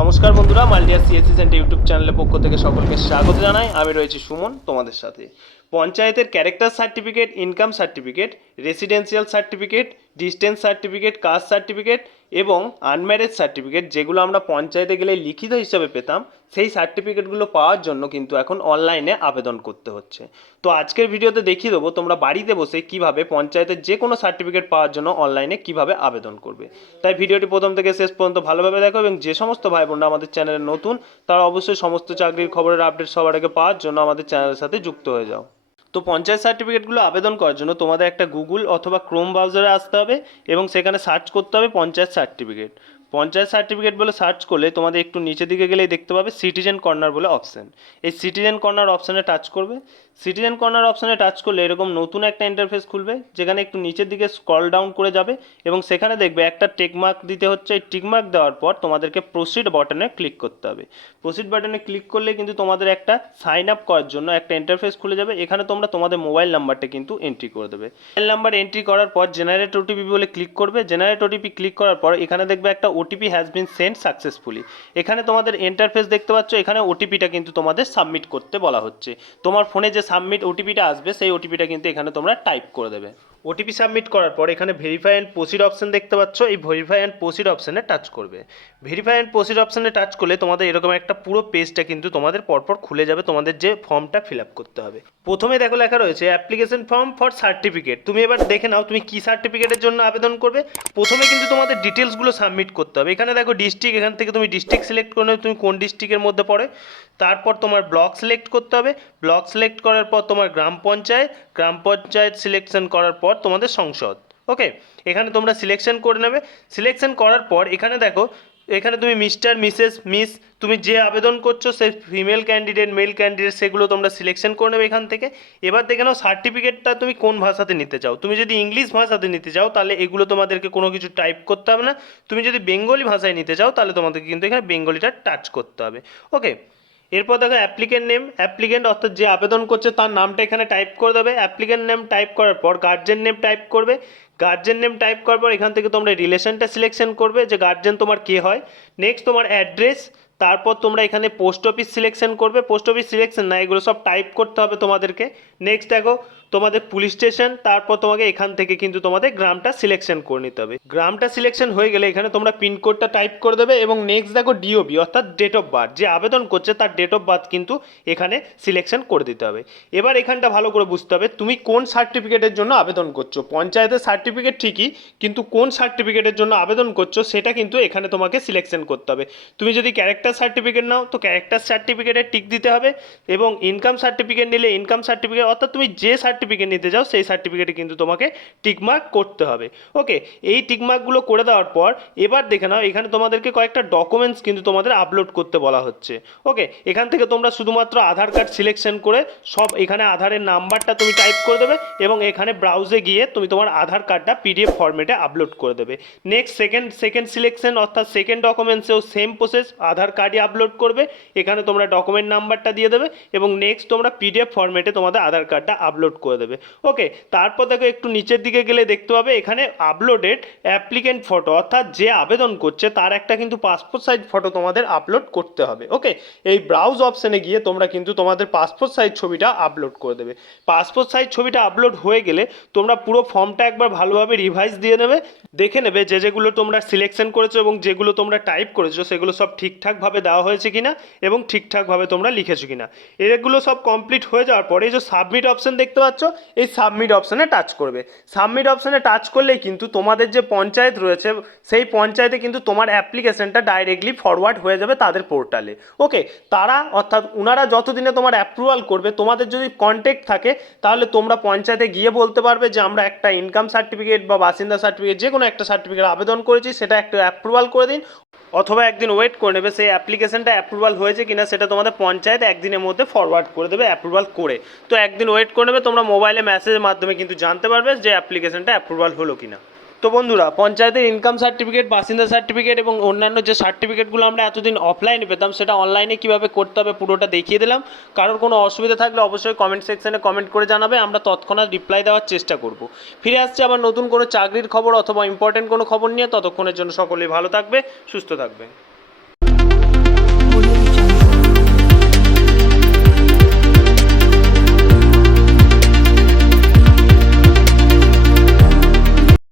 নমস্কার বন্ধুরা, মাল্টিয়ার CSC centre YouTube চ্যানেলের পক্ষ থেকে সকলকে স্বাগত জানাই। আমি রয়েছি সুমন তোমাদের সাথে। পঞ্চায়েতের character certificate, income certificate, residential certificate, distance certificate, caste certificate এবং আনম্যারেজ সার্টিফিকেট, যেগুলো আমরা পঞ্চায়েতে গেলে লিখিত হিসাবে পেতাম, সেই সার্টিফিকেটগুলো পাওয়ার জন্য কিন্তু এখন অনলাইনে আবেদন করতে হচ্ছে। তো আজকের ভিডিওতে দেখিয়ে দেবো তোমরা বাড়িতে বসে কিভাবে পঞ্চায়েতের যে কোনো সার্টিফিকেট পাওয়ার জন্য অনলাইনে কিভাবে আবেদন করবে। তাই ভিডিওটি প্রথম থেকে শেষ পর্যন্ত ভালোভাবে দেখো, এবং যে সমস্ত ভাই বোনরা আমাদের চ্যানেলে নতুন, তারা অবশ্যই সমস্ত চাকরির খবরের আপডেট সবার আগে পাওয়ার জন্য আমাদের চ্যানেলের সাথে যুক্ত হয়ে যাও। তো পঞ্চায়েত সার্টিফিকেটগুলো আবেদন করার জন্য তোমাদের একটা গুগল অথবা ক্রোম ব্রাউজারে আসতে হবে এবং সেখানে সার্চ করতে হবে পঞ্চায়েত সার্টিফিকেট। পঞ্চায়েত সার্টিফিকেট বলে সার্চ করলে তোমাদের একটু নিচের দিকে গেলেই দেখতে পাবে সিটিজেন কর্নার বলে অপশান। এই সিটিজেন কর্নার অপশানে টাচ করবে। সিটিজেন কর্নার অপশানে টাচ করলে এরকম নতুন একটা ইন্টারফেস খুলবে, যেখানে একটু নিচের দিকে স্ক্রল ডাউন করে যাবে এবং সেখানে দেখবে একটা টিকমার্ক দিতে হচ্ছে। এই টিকমার্ক দেওয়ার পর তোমাদেরকে প্রসিড বাটনে ক্লিক করতে হবে। প্রসিড বাটনে ক্লিক করলে কিন্তু তোমাদের একটা সাইন আপ করার জন্য একটা ইন্টারফেস খুলে যাবে। এখানে তোমরা তোমাদের মোবাইল নাম্বারটা কিন্তু এন্ট্রি করে দেবে। মোবাইল নাম্বার এন্ট্রি করার পর জেনারেট ওটিপি বলে ক্লিক করবে। জেনারেট ওটিপি ক্লিক করার পর এখানে দেখবে একটা OTP has been send successfully. এখানে তোমাদের ইন্টারফেস দেখতে পাচ্ছ। এখানে ওটিপিটা কিন্তু তোমাদের সাবমিট করতে বলা হচ্ছে। তোমার ফোনে যে সাবমিট ওটিপিটা আসবে, সেই ওটিপিটা কিন্তু এখানে তোমরা টাইপ করে দেবে। ওটিপি সাবমিট করার পর এখানে ভেরিফাই অ্যান্ড প্রসিড অপশন দেখতে পাচ্ছ। এই ভেরিফাই অ্যান্ড প্রসিড অপশানে টাচ করবে। ভেরিফাই অ্যান্ড প্রসিড অপশানে টাচ করলে তোমাদের এরকম একটা পুরো পেজটা কিন্তু তোমাদের পরপর খুলে যাবে, তোমাদের যে ফর্মটা ফিল আপ করতে হবে। প্রথমে দেখো লেখা রয়েছে অ্যাপ্লিকেশন ফর্ম ফর সার্টিফিকেট। তুমি এবার দেখে নাও তুমি কী সার্টিফিকেটের জন্য আবেদন করবে। প্রথমে কিন্তু তোমাদের ডিটেলসগুলো সাবমিট করতে হবে। এখানে দেখো ডিস্ট্রিক্ট, এখান থেকে তুমি ডিস্ট্রিক্ট সিলেক্ট করে নেবে, তুমি কোন ডিস্ট্রিক্টের মধ্যে পড়ে। তারপর তোমার ব্লক সিলেক্ট করতে হবে। ব্লক সিলেক্ট করার পর তোমার গ্রাম পঞ্চায়েত সিলেকশন করার পর তোমাদের সংসদ। ওকে, এখানে তোমরা সিলেকশন করে নেবে। সিলেকশন করার পর এখানে দেখো, এখানে তুমি মিস্টার, মিসেস, মিস, তুমি যে আবেদন করছো সে ফিমেল ক্যান্ডিডেট, মেল ক্যান্ডিডেট, সেগুলো তোমরা সিলেকশন করে নেবে এখান থেকে। এবার দেখে নাও সার্টিফিকেটটা তুমি কোন ভাষাতে নিতে চাও। তুমি যদি ইংলিশ ভাষাতে নিতে চাও তাহলে এগুলো তোমাদেরকে কোনো কিছু টাইপ করতে হবে না। তুমি যদি বেঙ্গলি ভাষায় নিতে চাও তাহলে তোমাদেরকে কিন্তু এখানে বেঙ্গলিটা টাচ করতে হবে। ওকে, এরপর দেখো অ্যাপ্লিকেন্ট নেম, অ্যাপ্লিকেন্ট অর্থাৎ যে আবেদন করছে তার নামটা এখানে টাইপ করে দেবে। অ্যাপ্লিকেন্ট নেম টাইপ করার পর গার্জেন নেম টাইপ করবে। গার্জেন নেম টাইপ করার পর এখান থেকে তোমরা রিলেশনটা সিলেকশন করবে যে গার্জেন তোমার কে হয়। নেক্সট তোমার অ্যাড্রেস, তারপর তোমরা এখানে পোস্ট অফিস সিলেকশন করবে। পোস্ট অফিস সিলেকশন না, এগুলো সব টাইপ করতে হবে তোমাদেরকে। নেক্সট দেখো তোমাদের পুলিশ স্টেশন, তারপর তোমাকে এখান থেকে কিন্তু তোমাদের গ্রামটা সিলেকশন করে নিতে হবে। গ্রামটা সিলেকশন হয়ে গেলে এখানে তোমরা পিনকোডটা টাইপ করে দেবে এবং নেক্সট দেখো ডিওবি অর্থাৎ ডেট অফ বার্থ, যে আবেদন করছে তার ডেট অফ বার্থ কিন্তু এখানে সিলেকশন করে দিতে হবে। এবার এখানটা ভালো করে বুঝতে হবে তুমি কোন সার্টিফিকেটের জন্য আবেদন করছো। পঞ্চায়েতের সার্টিফিকেট ঠিকই, কিন্তু কোন সার্টিফিকেটের জন্য আবেদন করছো সেটা কিন্তু এখানে তোমাকে সিলেকশন করতে হবে। তুমি যদি ক্যারেক্টার সার্টিফিকেট নাও তো ক্যারেক্টার সার্টিফিকেটে টিক দিতে হবে, এবং ইনকাম সার্টিফিকেট নিলে ইনকাম সার্টিফিকেট অর্থাৎ তুমি যে সার্টিফিকেট নিতে যাও সেই সার্টিফিকেটে কিন্তু তোমাকে টিকমার্ক করতে হবে। ওকে, এই টিকমার্কগুলো করে দেওয়ার পর এবার দেখে নাও এখানে তোমাদেরকে কয়েকটা ডকুমেন্টস কিন্তু তোমাদের আপলোড করতে বলা হচ্ছে। ওকে, এখান থেকে তোমরা শুধুমাত্র আধার কার্ড সিলেকশন করে সব এখানে আধারের নাম্বারটা তুমি টাইপ করে দেবে এবং এখানে ব্রাউজে গিয়ে তুমি তোমার আধার কার্ডটা পিডিএফ ফরম্যাটে আপলোড করে দেবে। নেক্সট সেকেন্ড সিলেকশন অর্থাৎ সেকেন্ড ডকুমেন্টসেও সেম প্রসেস, আধার কার্ডই আপলোড করবে। এখানে তোমরা ডকুমেন্ট নাম্বারটা দিয়ে দেবে এবং নেক্সট তোমরা পিডিএফ ফরম্যাটে তোমাদের আধার কার্ডটা আপলোড করে দেবে। ওকে, তারপর দেখো একটু নিচের দিকে গেলে দেখতে পাবে এখানে আপলোডেড অ্যাপ্লিকেন্ট ফটো, অর্থাৎ যে আবেদন করছে তার একটা কিন্তু পাসপোর্ট সাইজ ফটো তোমাদের আপলোড করতে হবে। ওকে, এই ব্রাউজ অপশানে গিয়ে তোমরা কিন্তু তোমাদের পাসপোর্ট সাইজ ছবিটা আপলোড করে দেবে। পাসপোর্ট সাইজ ছবিটা আপলোড হয়ে গেলে তোমরা পুরো ফর্মটা একবার ভালোভাবে রিভাইজ দিয়ে নেবে, দেখে নেবে যে যেগুলো তোমরা সিলেকশন করেছো এবং যেগুলো তোমরা টাইপ করেছো সেগুলো সব ঠিকঠাকভাবে দেওয়া হয়েছে কিনা এবং ঠিকঠাকভাবে তোমরা লিখেছো কিনা। এগুলো সব কমপ্লিট হয়ে যাওয়ার পরে এই যে সাবমিট অপশান দেখতে পাচ্ছ, এই সাবমিট অপশানে টাচ করবে। সাবমিট অপশানে টাচ করলেই কিন্তু তোমাদের যে পঞ্চায়েত রয়েছে সেই পঞ্চায়েতে কিন্তু তোমার অ্যাপ্লিকেশনটা ডাইরেক্টলি ফরওয়ার্ড হয়ে যাবে তাদের পোর্টালে। ওকে, তারা অর্থাৎ ওনারা যতদিনে তোমার অ্যাপ্রুভাল করবে, তোমাদের যদি কন্ট্যাক্ট থাকে তাহলে তোমরা পঞ্চায়েতে গিয়ে বলতে পারবে যে আমরা একটা ইনকাম সার্টিফিকেট বা বাসিন্দা সার্টিফিকেট যে কোনো একটা সার্টিফিকেট আবেদন করেছি, সেটা একটু অ্যাপ্রুভাল করে দিন। অথবা একদিন ওয়েট করে নেবে সেই অ্যাপ্লিকেশনটা অ্যাপ্রুভাল হয়েছে কিনা সেটা তোমাদের পঞ্চায়েত একদিনের মধ্যে ফরওয়ার্ড করে দেবে অ্যাপ্রুভাল করে। তো একদিন ওয়েট করে নেবে, তোমরা মোবাইলে মেসেজের মাধ্যমে কিন্তু জানতে পারবে যে অ্যাপ্লিকেশনটা অ্যাপ্রুভাল হলো কিনা। তো বন্ধুরা, পঞ্চায়েতের ইনকাম সার্টিফিকেট, বাসিন্দা সার্টিফিকেট এবং অন্যান্য যে সার্টিফিকেটগুলো আমরা এতদিন অফলাইনে পেতাম সেটা অনলাইনে কীভাবে করতে হবে পুরোটা দেখিয়ে দিলাম। কারোর কোনো অসুবিধা থাকলে অবশ্যই কমেন্ট সেকশনে কমেন্ট করে জানাবে, আমরা তৎক্ষণাৎ রিপ্লাই দেওয়ার চেষ্টা করব। ফিরে আসছে আবার নতুন কোনো চাকরির খবর অথবা ইম্পর্টেন্ট কোনো খবর নিয়ে। ততক্ষণের জন্য সকলেই ভালো থাকবে, সুস্থ থাকবে।